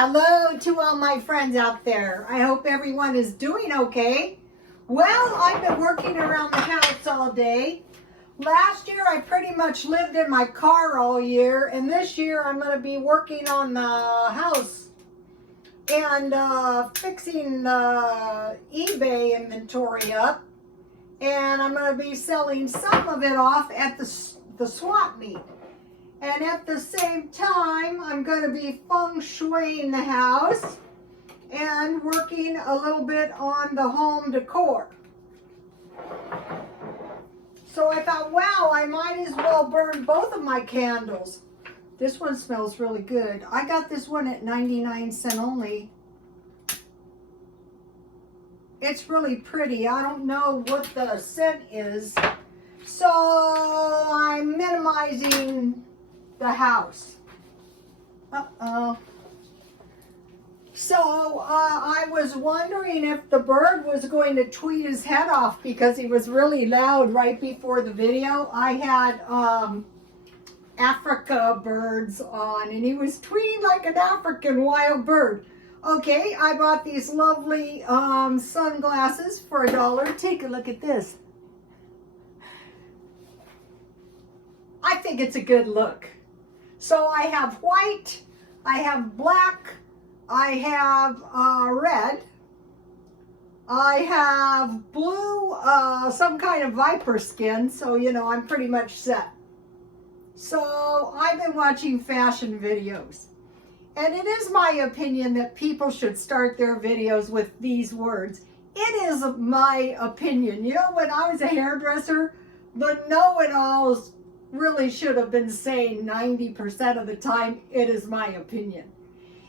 Hello to all my friends out there. I hope everyone is doing okay. Well, I've been working around the house all day. Last year I pretty much lived in my car all year, and this year I'm going to be working on the house and fixing the eBay inventory up, and I'm going to be selling some of it off at the swap meet. And at the same time, I'm going to be Feng Shuiing the house and working a little bit on the home decor. So I thought, wow, I might as well burn both of my candles. This one smells really good. I got this one at 99 cents only. It's really pretty. I don't know what the scent is. So I'm minimizing the house. So I was wondering if the bird was going to tweet his head off because he was really loud right before the video. I had Africa birds on and he was tweeting like an African wild bird. Okay, I bought these lovely sunglasses for $1. Take a look at this. I think it's a good look. So I have white, I have black, I have red, I have blue, some kind of viper skin, so you know I'm pretty much set. So I've been watching fashion videos, and it is my opinion that people should start their videos with these words. It is my opinion. You know, when I was a hairdresser, the know-it-alls really should have been saying 90% of the time, it is my opinion.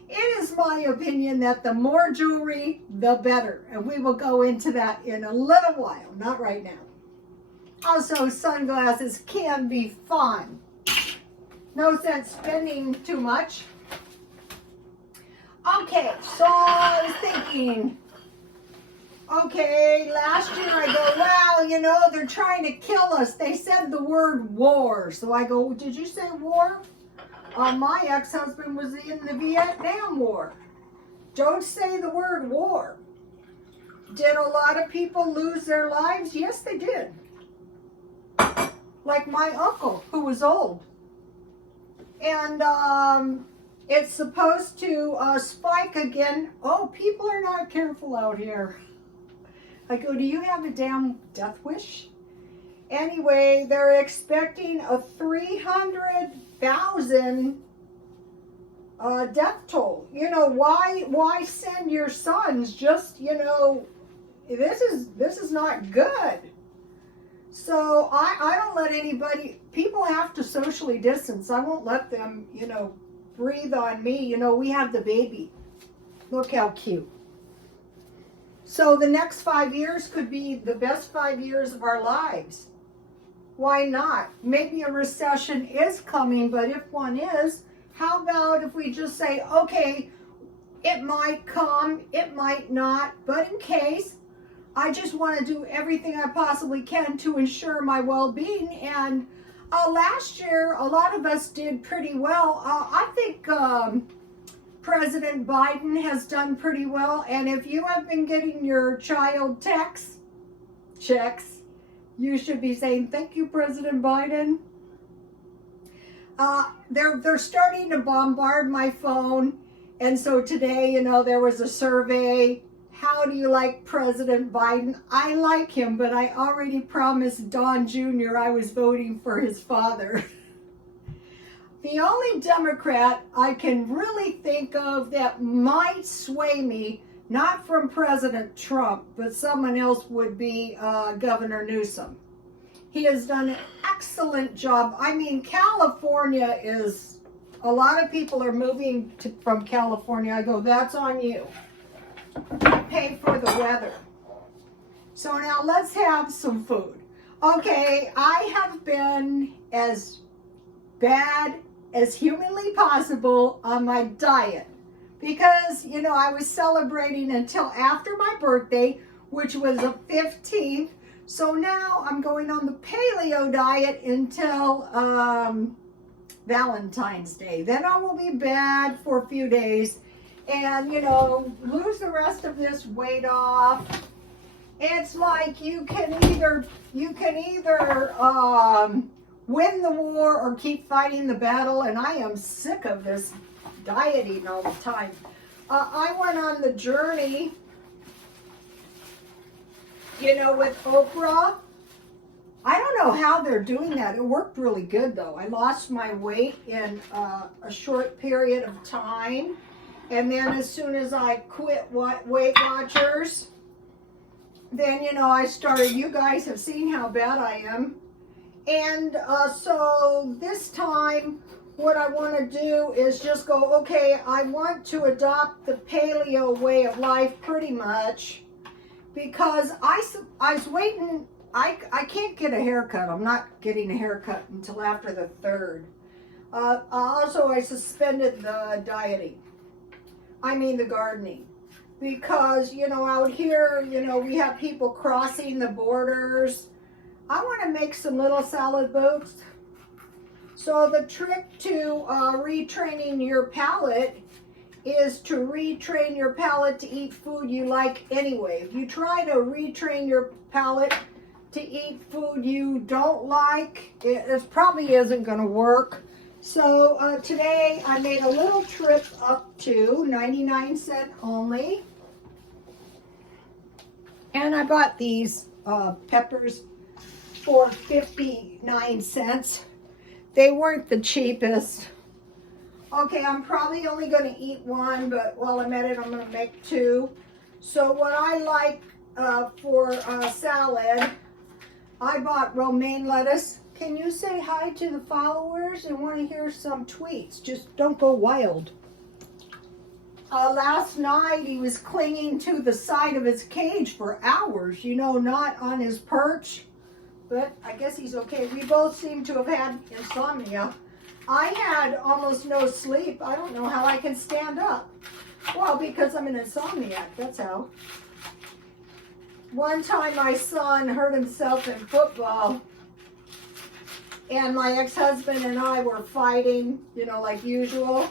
It is my opinion that the more jewelry, the better. And we will go into that in a little while, not right now. Also, sunglasses can be fun. No sense spending too much. Okay, so I was thinking, okay, last year I go, wow, you know, they're trying to kill us. They said the word war. So I go, did you say war? My ex-husband was in the Vietnam War. Don't say the word war. Did a lot of people lose their lives? Yes, they did. Like my uncle, who was old. And it's supposed to spike again. Oh, people are not careful out here. I go, do you have a damn death wish? Anyway, they're expecting a 300,000 death toll. You know, why send your sons? Just, you know, this is not good. So I don't let anybody, people have to socially distance. I won't let them, you know, breathe on me. You know, we have the baby. Look how cute. So the next 5 years could be the best 5 years of our lives. Why not? Maybe a recession is coming, but if one is, how about if we just say, okay, it might come, it might not, but in case, I just want to do everything I possibly can to ensure my well-being. And last year, a lot of us did pretty well. I think President Biden has done pretty well, and if you have been getting your child checks, you should be saying, thank you, President Biden. They're starting to bombard my phone, and so today, you know, there was a survey. How do you like President Biden? I like him, but I already promised Don Jr. I was voting for his father. The only Democrat I can really think of that might sway me, not from President Trump, but someone else, would be Governor Newsom. He has done an excellent job. I mean, California is, a lot of people are moving from California. I go, that's on you. Pay for the weather. So now let's have some food. Okay, I have been as bad as humanly possible on my diet because, you know, I was celebrating until after my birthday, which was the 15th. So now I'm going on the paleo diet until Valentine's Day. Then I will be bad for a few days. and, you know, lose the rest of this weight off. It's like you can either win the war or keep fighting the battle, and I am sick of this dieting all the time. I went on the journey, you know, with Oprah. I don't know how they're doing that. It worked really good, though. I lost my weight in a short period of time. And then as soon as I quit Weight Watchers, then, you know, I started, you guys have seen how bad I am. And so this time, what I want to do is just go, okay, I want to adopt the paleo way of life pretty much, because I was waiting, I can't get a haircut. I'm not getting a haircut until after the 3rd. Also, I suspended the dieting. I mean the gardening. Because, you know, out here, you know, we have people crossing the borders. I want to make some little salad booths. So the trick to retraining your palate is to retrain your palate to eat food you like anyway. If you try to retrain your palate to eat food you don't like, it probably isn't going to work. So today I made a little trip up to 99¢ only. And I bought these peppers for 59 cents. They weren't the cheapest. Okay, I'm probably only going to eat one, but while I'm at it, I'm going to make 2. So what I like for salad, I bought romaine lettuce. Can you say hi to the followers and want to hear some tweets? Just don't go wild. Last night he was clinging to the side of his cage for hours, you know, not on his perch, but I guess he's okay. We both seem to have had insomnia. I had almost no sleep. I don't know how I can stand up. Well, because I'm an insomniac, that's how. One time my son hurt himself in football, and my ex-husband and I were fighting, you know, like usual.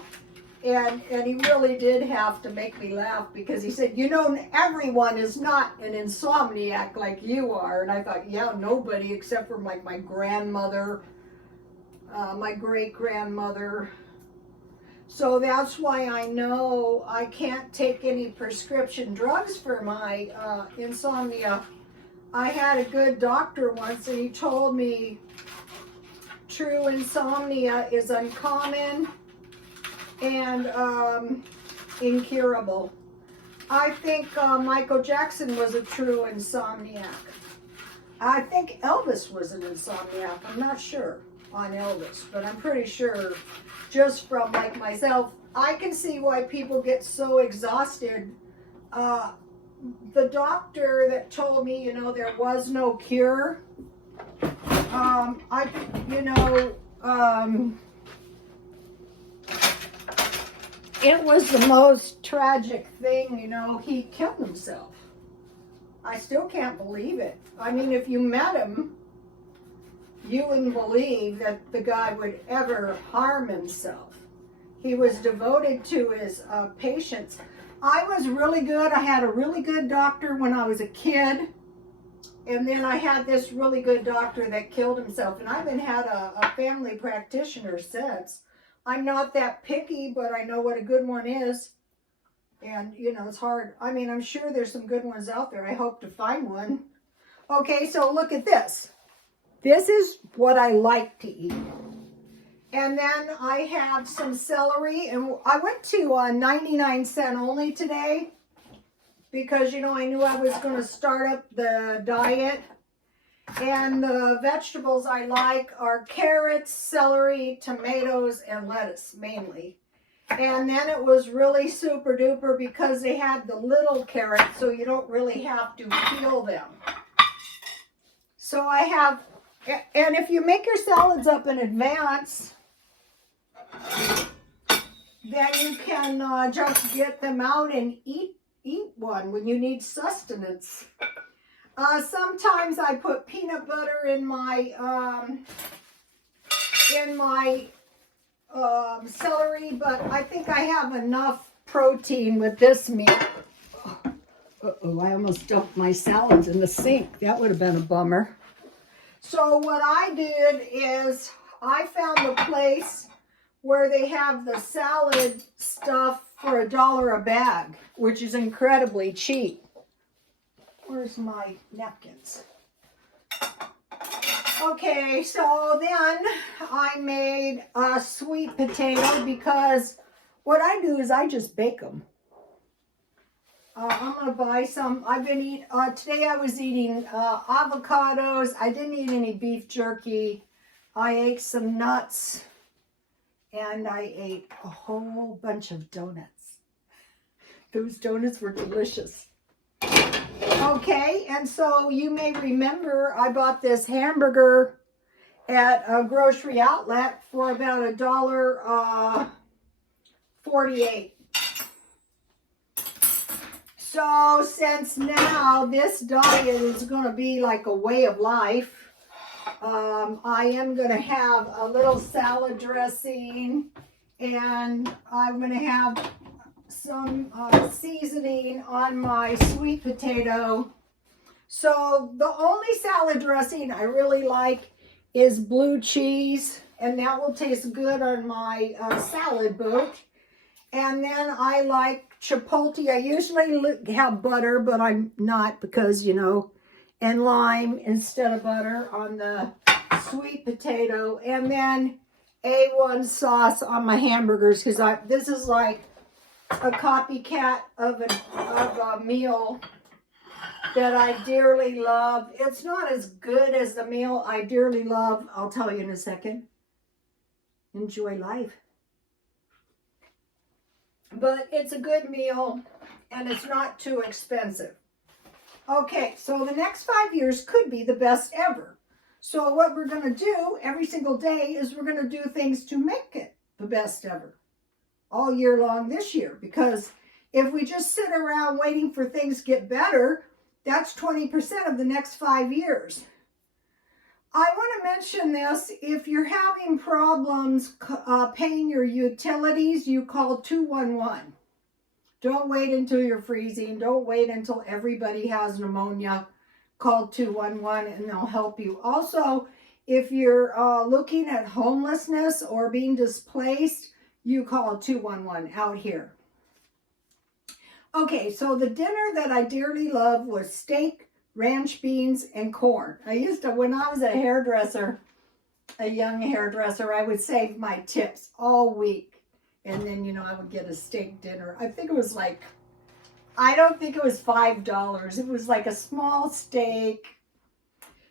And he really did have to make me laugh, because he said, you know, everyone is not an insomniac like you are. And I thought, yeah, nobody except for my grandmother, my great-grandmother. So that's why I know I can't take any prescription drugs for my insomnia. I had a good doctor once, and he told me true insomnia is uncommon and incurable. I think Michael Jackson was a true insomniac. I think Elvis was an insomniac. I'm not sure on Elvis, but I'm pretty sure, just from like myself, I can see why people get so exhausted. The doctor that told me, you know, there was no cure, it was the most tragic thing, you know. He killed himself. I still can't believe it. I mean, if you met him, you wouldn't believe that the guy would ever harm himself. He was devoted to his patients. I was really good. I had a really good doctor when I was a kid. And then I had this really good doctor that killed himself. And I haven't had a family practitioner since. I'm not that picky, but I know what a good one is. And, you know, it's hard. I mean, I'm sure there's some good ones out there. I hope to find one. Okay, so look at this. This is what I like to eat. And then I have some celery. And I went to 99¢ only today, because, you know, I knew I was going to start up the diet. And the vegetables I like are carrots, celery, tomatoes, and lettuce, mainly. And then it was really super duper because they had the little carrots, so you don't really have to peel them. So I have, and if you make your salads up in advance, then you can just get them out and eat one when you need sustenance. Sometimes I put peanut butter in my celery, but I think I have enough protein with this meal. Uh-oh, I almost dumped my salads in the sink. That would have been a bummer. So what I did is I found a place where they have the salad stuff for $1 a bag, which is incredibly cheap. Where's my napkins? Okay, so then I made a sweet potato because what I do is I just bake them. I'm going to buy some. I've been eating, today I was eating avocados. I didn't eat any beef jerky. I ate some nuts. And I ate a whole bunch of donuts. Those donuts were delicious. Okay, and so you may remember I bought this hamburger at a grocery outlet for about $1.48. So since now this diet is going to be like a way of life, I am going to have a little salad dressing, and I'm going to have some seasoning on my sweet potato. So the only salad dressing I really like is blue cheese, and that will taste good on my salad boat. And then I like chipotle. I usually have butter, but I'm not because, you know, and lime instead of butter on the sweet potato. And then A1 sauce on my hamburgers, because this is like a copycat of a meal that I dearly love. It's not as good as the meal I dearly love. I'll tell you in a second. Enjoy life. But it's a good meal, and it's not too expensive. Okay, so the next 5 years could be the best ever. So what we're going to do every single day is we're going to do things to make it the best ever all year long this year. Because if we just sit around waiting for things to get better, that's 20% of the next 5 years. I want to mention this. If you're having problems paying your utilities, you call 211. Don't wait until you're freezing. Don't wait until everybody has pneumonia. Call 211 and they'll help you. Also, if you're looking at homelessness or being displaced, you call 211 out here. Okay, so the dinner that I dearly love was steak, ranch beans, and corn. I used to, when I was a hairdresser, a young hairdresser, I would save my tips all week. And then, you know, I would get a steak dinner. I think it was like, I don't think it was $5. It was like a small steak.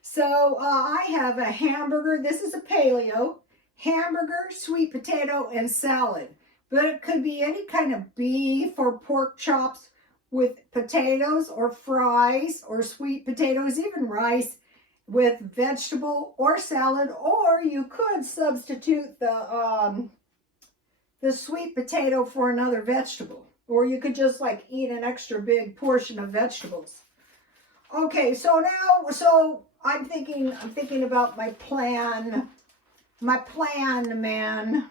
So I have a hamburger. This is a paleo. Hamburger, sweet potato, and salad. But it could be any kind of beef or pork chops with potatoes or fries or sweet potatoes, even rice with vegetable or salad. Or you could substitute the sweet potato for another vegetable. Or you could just like eat an extra big portion of vegetables. Okay, so now, I'm thinking about my plan. My plan, man.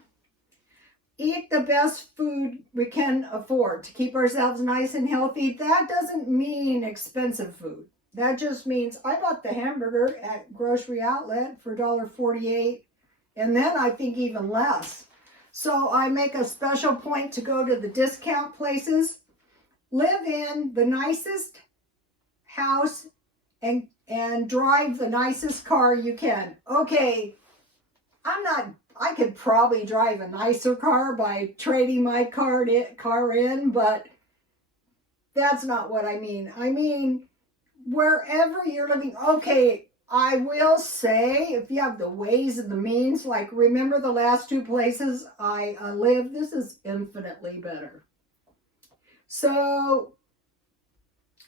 Eat the best food we can afford to keep ourselves nice and healthy. That doesn't mean expensive food. That just means I bought the hamburger at grocery outlet for $1.48, and then I think even less. So I make a special point to go to the discount places, live in the nicest house, and drive the nicest car you can. Okay, I could probably drive a nicer car by trading my car in, but that's not what I mean. I mean, wherever you're living, okay, I will say, if you have the ways and the means, like remember the last two places I lived, this is infinitely better. So,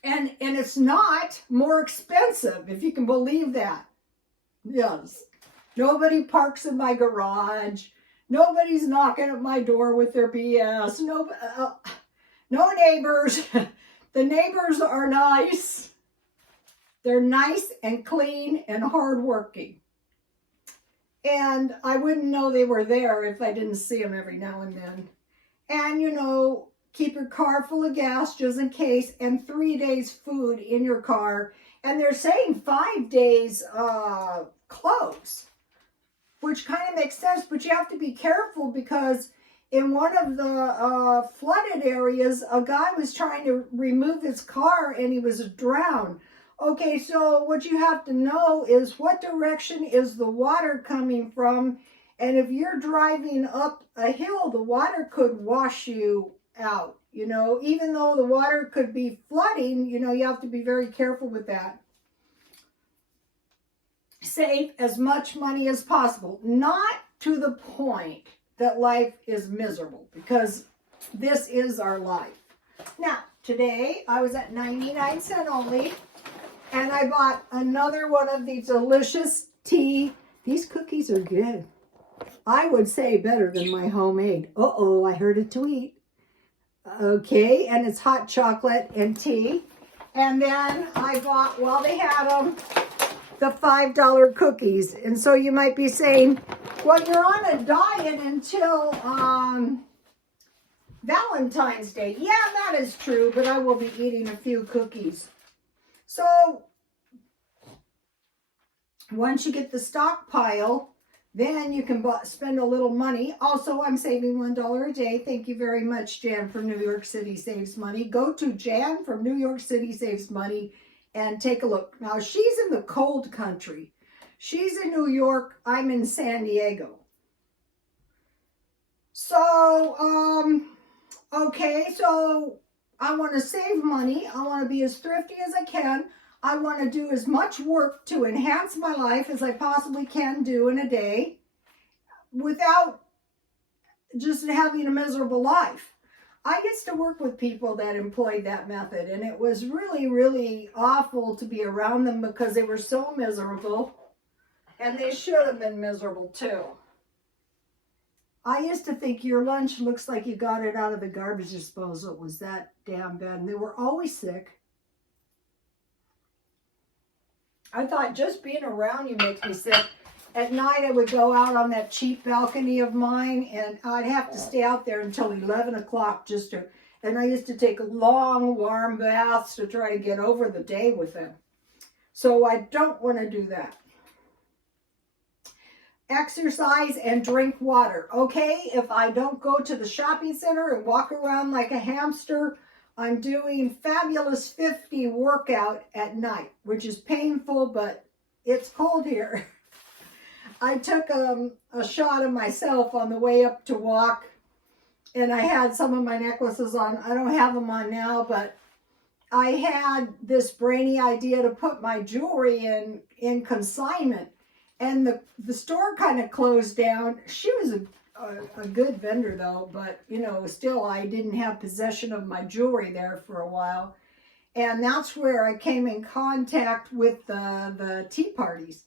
and it's not more expensive, if you can believe that. Yes. Nobody parks in my garage. Nobody's knocking at my door with their BS. No neighbors. The neighbors are nice. They're nice and clean and hardworking. And I wouldn't know they were there if I didn't see them every now and then. And, you know, keep your car full of gas just in case, and 3 days food in your car. And they're saying 5 days clothes, which kind of makes sense, but you have to be careful because in one of the flooded areas, a guy was trying to remove his car and he was drowned. Okay, so what you have to know is what direction is the water coming from, and if you're driving up a hill, the water could wash you out, you know, even though the water could be flooding, you know, you have to be very careful with that. Save as much money as possible, not to the point that life is miserable, because this is our life. Now, today I was at 99¢ only, and I bought another one of these delicious tea. These cookies are good. I would say better than my homemade. Uh-oh, I heard a tweet. Okay, and it's hot chocolate and tea. And then I bought, while they had them, the $5 cookies. And so you might be saying, well, you're on a diet until Valentine's Day. Yeah, that is true, but I will be eating a few cookies. So once you get the stockpile, then you can spend a little money. Also, I'm saving $1 a day. Thank you very much, Jan from New York City Saves Money. Go to Jan from New York City Saves Money and take a look. Now, she's in the cold country. She's in New York. I'm in San Diego. So, okay, so I want to save money. I want to be as thrifty as I can. I want to do as much work to enhance my life as I possibly can do in a day without just having a miserable life. I used to work with people that employed that method, and it was really, really awful to be around them because they were so miserable, and they should have been miserable too. I used to think your lunch looks like you got it out of the garbage disposal. It was that damn bad, and they were always sick. I thought just being around you makes me sick. At night, I would go out on that cheap balcony of mine, and I'd have to stay out there until 11 o'clock just to, and I used to take long, warm baths to try to get over the day with them. So I don't want to do that. Exercise and drink water. Okay, if I don't go to the shopping center and walk around like a hamster, I'm doing Fabulous 50 workout at night, which is painful, but it's cold here. I took a shot of myself on the way up to walk, and I had some of my necklaces on. I don't have them on now, but I had this brainy idea to put my jewelry in consignment, and the store kind of closed down. She was a good vendor though, but you know, still I didn't have possession of my jewelry there for a while. And that's where I came in contact with the tea parties.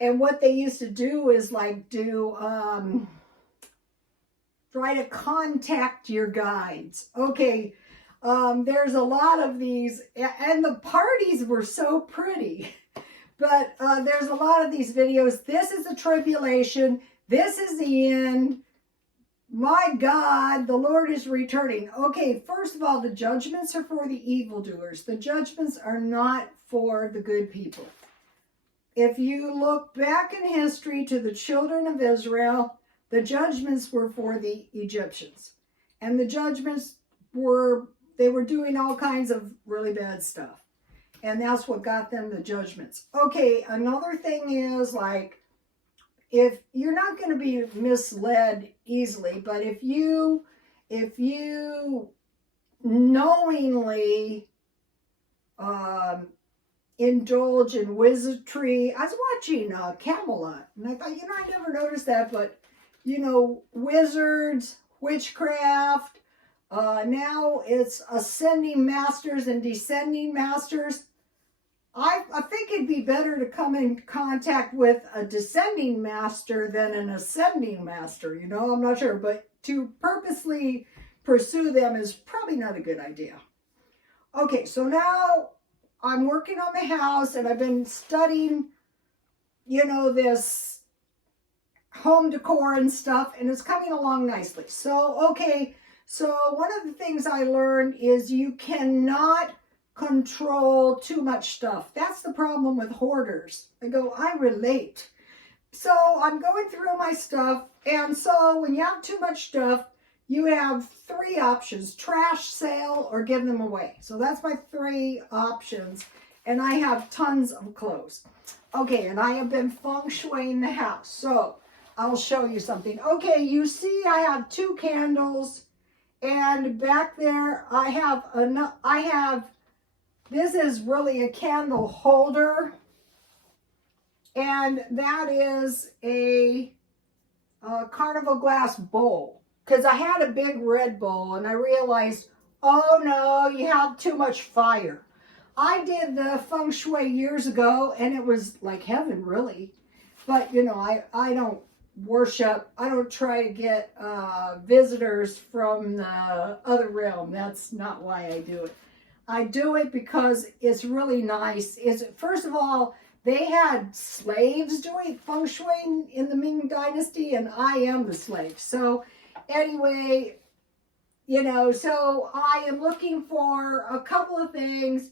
And what they used to do is like try to contact your guides. Okay, there's a lot of these, and the parties were so pretty. But there's a lot of these videos. This is the tribulation. This is the end. My God, the Lord is returning. Okay, first of all, the judgments are for the evildoers. The judgments are not for the good people. If you look back in history to the children of Israel, the judgments were for the Egyptians. And the judgments were, they were doing all kinds of really bad stuff. And that's what got them the judgments. Okay, another thing is like, if you're not going to be misled easily, but if you knowingly indulge in wizardry. I was watching Camelot, and I thought, you know, I never noticed that, but you know, wizards, witchcraft, now it's ascending masters and descending masters. I think it'd be better to come in contact with a descending master than an ascending master. You know, I'm not sure, but to purposely pursue them is probably not a good idea. Okay, so now I'm working on the house, and I've been studying, you know, this home decor and stuff, and it's coming along nicely. So, okay, So one of the things I learned is you cannot control too much stuff. That's the problem with hoarders. I relate. So I'm going through my stuff, and so when you have too much stuff, you have three options: trash, sale, or give them away. So that's my three options, and I have tons of clothes. Okay, and I have been feng shuiing the house, so I'll show you something. Okay, you see I have 2 candles, and back there I have, this is really a candle holder, and that is a carnival glass bowl, because I had a big red bowl and I realized, oh no, you have too much fire. I did the feng shui years ago and it was like heaven, really. But you know, I don't worship, I don't try to get visitors from the other realm. That's not why I do it. I do it because it's really nice. First of all, they had slaves doing feng shui in the Ming Dynasty, and I am the slave. So anyway, you know, so I am looking for a couple of things.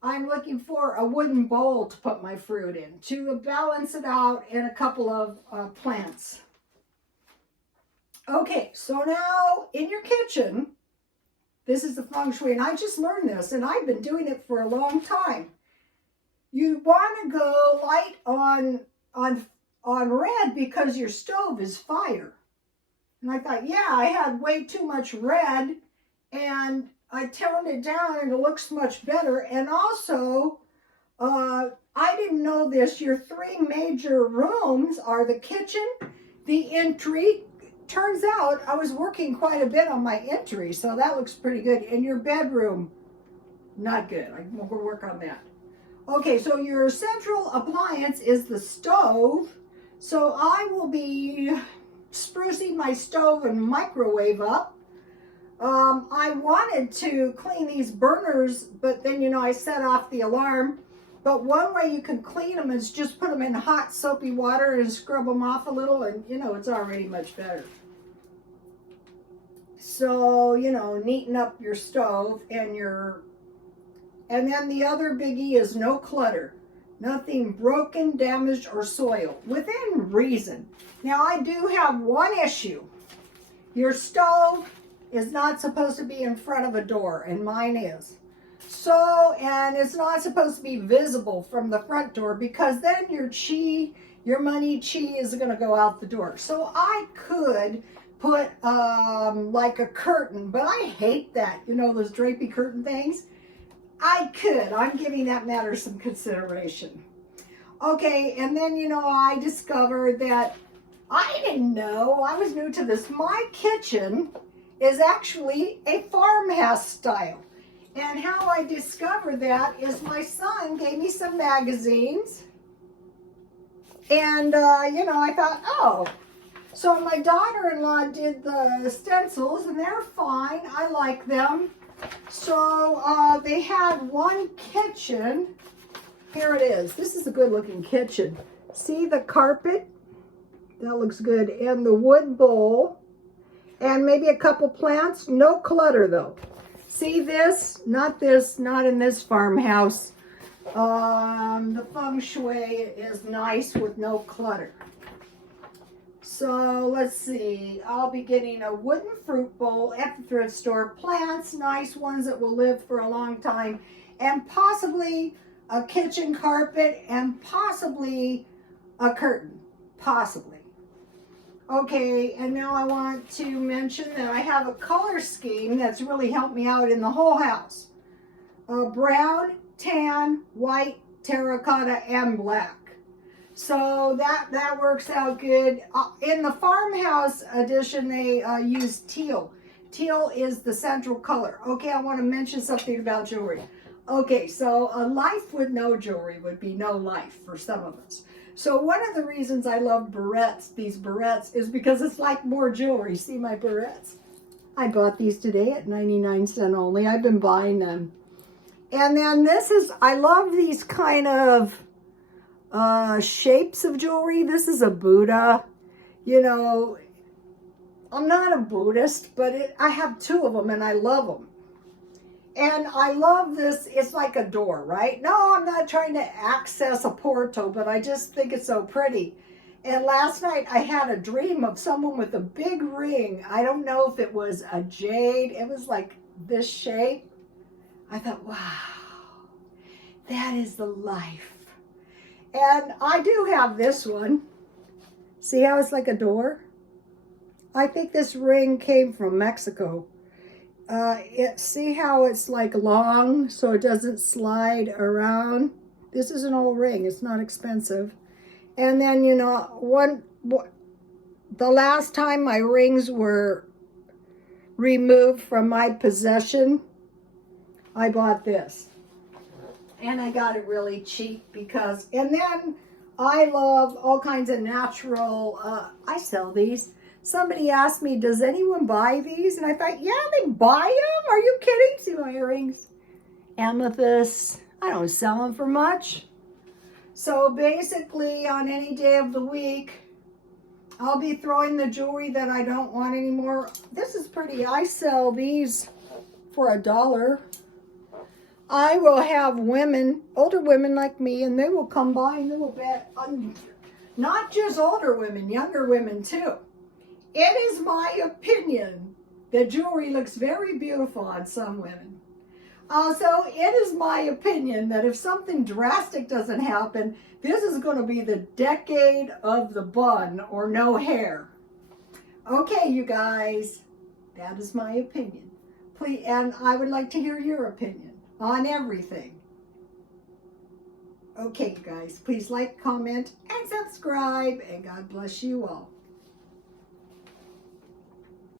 I'm looking for a wooden bowl to put my fruit in, to balance it out, and a couple of plants. Okay, so now in your kitchen, this is the feng shui, and I just learned this, and I've been doing it for a long time. You want to go light on red because your stove is fire. And I thought, yeah, I had way too much red, and I toned it down and it looks much better. And also, I didn't know this, your 3 major rooms are the kitchen, the entry. Turns out I was working quite a bit on my entry, so that looks pretty good. And your bedroom, not good. I'm going to work on that. Okay, so your central appliance is the stove. So I will be sprucing my stove and microwave up. I wanted to clean these burners, but then, you know, I set off the alarm. But one way you can clean them is just put them in hot soapy water and scrub them off a little, and, you know, it's already much better. So, you know, neaten up your stove and then the other biggie is no clutter. Nothing broken, damaged, or soiled, within reason. Now, I do have one issue. Your stove is not supposed to be in front of a door, and mine is. So, and it's not supposed to be visible from the front door, because then your money chi is going to go out the door. So I could put like a curtain, but I hate that. You know, those drapey curtain things? I'm giving that matter some consideration. Okay, and then, you know, I discovered that I didn't know, I was new to this. My kitchen is actually a farmhouse style. And how I discovered that is my son gave me some magazines. And, you know, I thought, oh. So my daughter-in-law did the stencils, and they're fine. I like them. So they had one kitchen. Here it is. This is a good looking kitchen. See the carpet? That looks good. And the wood bowl. And maybe a couple plants. No clutter though. See this? Not in this farmhouse. The feng shui is nice with no clutter. So let's see, I'll be getting a wooden fruit bowl at the thrift store, plants, nice ones that will live for a long time, and possibly a kitchen carpet, and possibly a curtain, possibly. Okay, and now I want to mention that I have a color scheme that's really helped me out in the whole house. Brown, tan, white, terracotta, and black. So that works out good. In the farmhouse edition, they use teal. Teal is the central color. Okay, I want to mention something about jewelry. Okay, so a life with no jewelry would be no life for some of us. So one of the reasons I love barrettes, these barrettes, is because it's like more jewelry. See my barrettes? I bought these today at 99 cents only. I've been buying them. And then I love these kind of shapes of jewelry. This is a Buddha. You know, I'm not a Buddhist, but I have two of them and I love them. And I love this. It's like a door, right? No, I'm not trying to access a portal, but I just think it's so pretty. And last night I had a dream of someone with a big ring. I don't know if it was a jade. It was like this shape. I thought, wow, that is the life. And I do have this one. See how it's like a door? I think this ring came from Mexico. See how it's like long so it doesn't slide around? This is an old ring. It's not expensive. And then, you know, the last time my rings were removed from my possession, I bought this. And I got it really cheap because, and then I love all kinds of natural, I sell these. Somebody asked me, does anyone buy these? And I thought, yeah, they buy them? Are you kidding? See my earrings? Amethyst. I don't sell them for much. So basically, on any day of the week, I'll be throwing the jewelry that I don't want anymore. This is pretty. I sell these for $1. I will have women, older women like me, and they will come by and they will bet, not just older women, younger women too. It is my opinion that jewelry looks very beautiful on some women. Also, it is my opinion that if something drastic doesn't happen, this is going to be the decade of the bun or no hair. Okay, you guys, that is my opinion. Please, and I would like to hear your opinion on everything. Okay, you guys, please like, comment, and subscribe, and God bless you all.